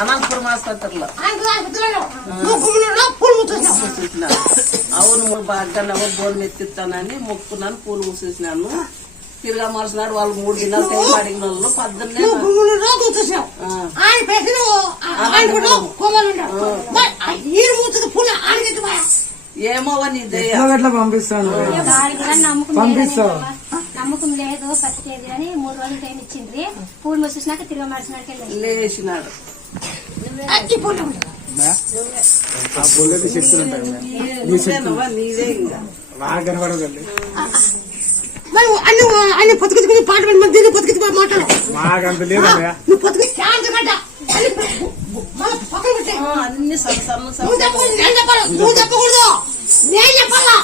అనంతపురం ఆసుపత్రిలో అవును బాగా బోన్ ఎత్తిస్తానని మొక్కున్నాను. పూలు మూసేసినాను. తిరగా మరుసనాడు వాళ్ళు 3 దినాలు టైం అడిగిన వాళ్ళు 12 ఏమో పంపిస్తాను నమ్మకం లేదు పట్టేది అని 3 రోజులు టైం ఇచ్చింది. పూలు మూసేసినాక తిరగా మరుసనాడికి లేచినాడు. నీదే ఇంకా అన్ని పొత్తుకుని పాట దీన్ని పొత్తుకి మాట్లాడు నువ్వు పొత్తుకి అన్ని నువ్వు చెప్పకూడదు నేను చెప్పాలా